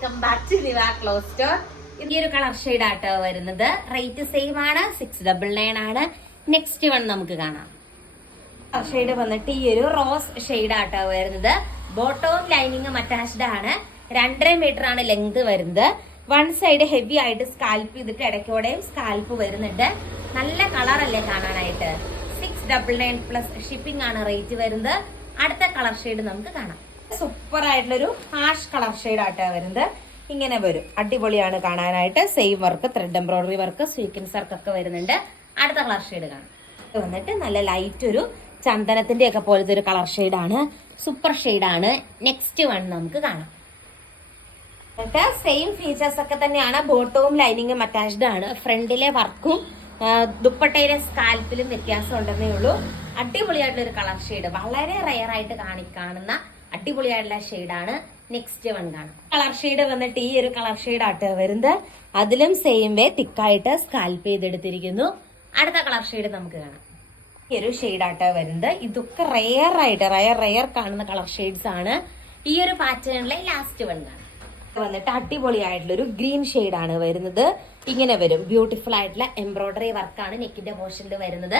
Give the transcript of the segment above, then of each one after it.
Welcome back to Liva cloth store. ഈ ഒരു colour shade ആട്ടോ വരുന്നത്. റേറ്റ് സെയിം ആണ്, 699 ആണ്. നെക്സ്റ്റ് വൺ നമുക്ക് കാണാം. കളർ ഷെയ്ഡ് വന്നിട്ട് ഈ ഒരു റോസ് ഷെയ്ഡ് ആട്ടോ വരുന്നത്. ബോട്ടവും ലൈനിങ്ങും അറ്റാച്ച്ഡ് ആണ്. 2.5 മീറ്റർ ആണ് ലെങ്ത് വരുന്നത്. വൺ സൈഡ് ഹെവി ആയിട്ട് സ്കാൽപ്പ് ചെയ്തിട്ട് ഇടയ്ക്കോടെയും സ്കാൽപ്പ് വരുന്നുണ്ട്. നല്ല കളർ അല്ലേ കാണാനായിട്ട്. 699 പ്ലസ് ഷിപ്പിംഗ് ആണ് റേറ്റ് വരുന്നത്. അടുത്ത കളർ ഷെയ്ഡ് നമുക്ക് കാണാം. സൂപ്പർ ആയിട്ടുള്ളൊരു ഹാഷ് കളർ ഷെയ്ഡ് ആട്ടോ വരുന്നത്. ഇങ്ങനെ വരും, അടിപൊളിയാണ് കാണാനായിട്ട്. Same work, thread embroidery work, sequins work ഒക്കെ വരുന്നുണ്ട്. അടുത്ത കളർ ഷെയ്ഡ് കാണാം. ഇത് വന്നിട്ട് നല്ല ലൈറ്റ് ഒരു ചന്ദനത്തിന്റെ ഒക്കെ പോലത്തെ ഒരു കളർ ഷെയ്ഡാണ്. സൂപ്പർ ഷെയ്ഡാണ്. നെക്സ്റ്റ് വൺ നമുക്ക് കാണാം. എന്നിട്ട് സെയിം ഫീച്ചേഴ്സ് ഒക്കെ തന്നെയാണ്. ബോട്ടവും ലൈനിങ്ങും അറ്റാച്ച്ഡ് ആണ്. ഫ്രണ്ടിലെ വർക്കും ദുപ്പട്ടയിലെ സ്കാൽപ്പിലും വ്യത്യാസം ഉണ്ടെന്നേ ഉള്ളൂ. അടിപൊളിയായിട്ടുള്ള ഒരു കളർ ഷെയ്ഡ്, വളരെ റെയർ ആയിട്ട് കാണുന്ന അടിപൊളിയായിട്ടുള്ള ഷെയ്ഡാണ്. നെക്സ്റ്റ് വൺ കാണാം. കളർ ഷെയ്ഡ് വന്നിട്ട് ഈ ഒരു കളർ ഷെയ്ഡ് ആട്ടോ വരുന്നത്. അതിലും സെയിം വേ തിക്കായിട്ട് സ്കാൽപ്പ് ചെയ്തെടുത്തിരിക്കുന്നു. അടുത്ത കളർ ഷെയ്ഡ് നമുക്ക് കാണാം. ഈ ഒരു ഷെയ്ഡ് ആട്ടോ വരുന്നത്. ഇതൊക്കെ റെയർ കാണുന്ന കളർ ഷെയ്ഡ്സ് ആണ്. ഈ ഒരു പാറ്റേണിലെ ലാസ്റ്റ് വൺ കാണാം. വന്നിട്ട് അടിപൊളിയായിട്ടുള്ള ഒരു ഗ്രീൻ ഷെയ്ഡ് ആണ് വരുന്നത്. ഇങ്ങനെ വരും, ബ്യൂട്ടിഫുൾ ആയിട്ടുള്ള എംബ്രോയിഡറി വർക്കാണ് നെക്കിന്റെ പോർഷനിൽ വരുന്നത്.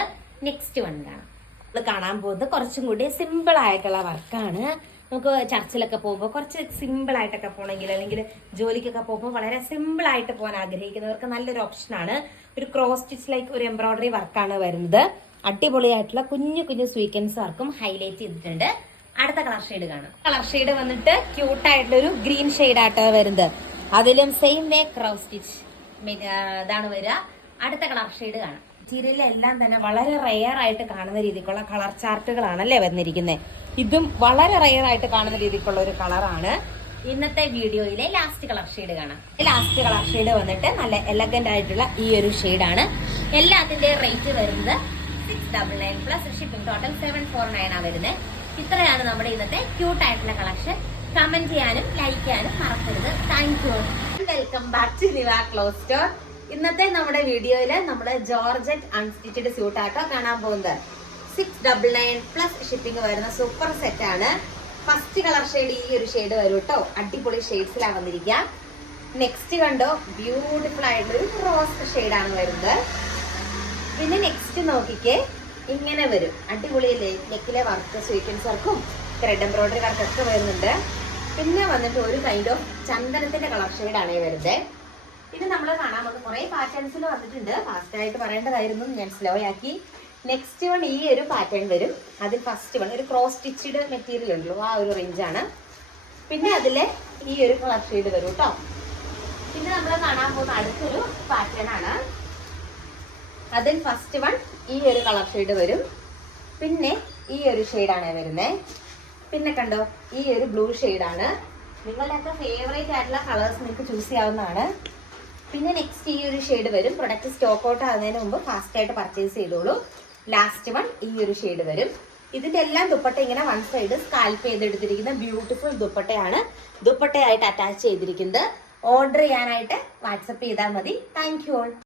നെക്സ്റ്റ് വൺ കാണാം. നമ്മൾ കാണാൻ പോകുന്നത് കുറച്ചും കൂടി സിമ്പിൾ ആയിട്ടുള്ള വർക്കാണ്. നമുക്ക് ചർച്ചിലൊക്കെ പോകുമ്പോൾ കുറച്ച് സിമ്പിൾ ആയിട്ടൊക്കെ പോകണമെങ്കിൽ, അല്ലെങ്കിൽ ജോലിക്കൊക്കെ പോകുമ്പോൾ വളരെ സിമ്പിൾ ആയിട്ട് പോകാൻ ആഗ്രഹിക്കുന്നവർക്ക് നല്ലൊരു ഓപ്ഷനാണ്. ഒരു ക്രോസ് സ്റ്റിച്ച് ലൈക്ക് ഒരു എംബ്രോയിഡറി വർക്കാണ് വരുന്നത്. അടിപൊളിയായിട്ടുള്ള കുഞ്ഞു കുഞ്ഞു സ്വീക്കൻസ് വർക്കും ഹൈലൈറ്റ് ചെയ്തിട്ടുണ്ട്. അടുത്ത കളർ ഷെയ്ഡ് കാണാം. കളർ ഷെയ്ഡ് വന്നിട്ട് ക്യൂട്ടായിട്ടുള്ള ഒരു ഗ്രീൻ ഷെയ്ഡ് ആട്ടോ വരുന്നത്. അതിലും സെയിം വേ ക്രോസ് സ്റ്റിച്ച് ഇതാണ് വരിക. അടുത്ത കളർ ഷെയ്ഡ് കാണാം. മെറ്റീരിയലെല്ലാം തന്നെ വളരെ റെയർ ആയിട്ട് കാണുന്ന രീതിക്കുള്ള കളർ ചാർട്ടുകളാണല്ലേ വന്നിരിക്കുന്നത്. ഇതും വളരെ റെയർ ആയിട്ട് കാണുന്ന രീതിക്കുള്ള ഒരു കളറാണ്. ഇന്നത്തെ വീഡിയോയിലെ ലാസ്റ്റ് കളർ ഷെയ്ഡ് കാണാം. ലാസ്റ്റ് കളർ ഷെയ്ഡ് വന്നിട്ട് നല്ല എലഗന്റ് ആയിട്ടുള്ള ഈ ഒരു ഷെയ്ഡാണ്. എല്ലാത്തിന്റെ റേറ്റ് വരുന്നത് 699 പ്ലസ് ഷിപ്പിംഗ്. ടോട്ടൽ 749 ആണ് വരുന്നത്. ഇത്രയാണ് നമ്മുടെ ഇന്നത്തെ ക്യൂട്ട് ആയിട്ടുള്ള കളക്ഷൻ. കമന്റ് ചെയ്യാനും ലൈക്ക് ചെയ്യാനും മറക്കരുത്. Thank you. Welcome back to Liva cloth store. ഇന്നത്തെ നമ്മുടെ വീഡിയോയില് നമ്മള് ജോർജറ്റ് അൺസ്റ്റിച്ചഡ് സ്യൂട്ട് ആട്ടോ കാണാൻ പോകുന്നത്. 699 പ്ലസ് ഷിപ്പിംഗ് വരുന്ന സൂപ്പർ സെറ്റ് ആണ്. ഫസ്റ്റ് കളർ ഷെയ്ഡ് ഈ ഒരു ഷെയ്ഡ് വരും കേട്ടോ. അടിപൊളി ഷെയ്ഡ്സിലാണ് വന്നിരിക്കുക. നെക്സ്റ്റ് കണ്ടോ, ബ്യൂട്ടിഫുൾ ആയിട്ടുള്ള ഒരു റോസ് ഷെയ്ഡാണ് വരുന്നത്. പിന്നെ നെക്സ്റ്റ് നോക്കിക്കേ, ഇങ്ങനെ വരും. അടിപൊളിയല്ലേ, നെക്കിലെ വർക്ക്, സ്വീക്കൻസ് വർക്കും ത്രെഡ് എംബ്രോയിഡറി വർക്കൊക്കെ വരുന്നുണ്ട്. പിന്നെ വന്നിട്ട് ഒരു കൈൻഡ് ഓഫ് ചന്ദനത്തിന്റെ കളർ ഷെയ്ഡാണ് വരുന്നത്. ഇത് നമ്മൾ കാണാൻ പോകുന്ന കുറെ പാറ്റേൺസിൽ വന്നിട്ടുണ്ട്. ഫാസ്റ്റ് ആയിട്ട് പറയേണ്ടതായിരുന്നു, ഞാൻ സ്ലോ ആക്കി. നെക്സ്റ്റ് വൺ ഈ ഒരു പാറ്റേൺ വരും. അതിൽ ഫസ്റ്റ് വൺ ഒരു ക്രോസ് സ്റ്റിച്ചഡ് മെറ്റീരിയൽ ഉണ്ടല്ലോ, ആ ഒരു റേഞ്ചാണ്. പിന്നെ അതിലെ ഈ ഒരു കളർ ഷെയ്ഡ് വരും കേട്ടോ. പിന്നെ നമ്മൾ കാണാൻ പോകുന്ന അടുത്തൊരു പാറ്റേൺ ആണ്. അതിൽ ഫസ്റ്റ് വൺ ഈ ഒരു കളർ ഷെയ്ഡ് വരും. പിന്നെ ഈ ഒരു ഷെയ്ഡാണ് വരുന്നത്. പിന്നെ കണ്ടോ, ഈ ഒരു ബ്ലൂ ഷെയ്ഡാണ്. നിങ്ങളുടെയൊക്കെ ഫേവറേറ്റ് ആയിട്ടുള്ള കളേഴ്സ് നിങ്ങൾക്ക് ചൂസ് ചെയ്യാവുന്നതാണ്. പിന്നെ നെക്സ്റ്റ് ഈ ഒരു ഷെയ്ഡ് വരും. പ്രൊഡക്റ്റ് സ്റ്റോക്ക് ഔട്ട് ആകുന്നതിന് മുമ്പ് ഫാസ്റ്റ് ആയിട്ട് പർച്ചേസ് ചെയ്തോളൂ. ലാസ്റ്റ് വൺ ഈ ഒരു ഷെയ്ഡ് വരും. ഇതിന്റെ എല്ലാം ദുപ്പട്ട ഇങ്ങനെ വൺ സൈഡ് സ്കാൽപ്പ് ചെയ്തെടുത്തിരിക്കുന്ന ബ്യൂട്ടിഫുൾ ദുപ്പട്ടയാണ്. ദുപ്പട്ടയായിട്ട് അറ്റാച്ച് ചെയ്തിരിക്കുന്നത്. ഓർഡർ ചെയ്യാനായിട്ട് വാട്സപ്പ് ചെയ്താൽ മതി. Thank you all.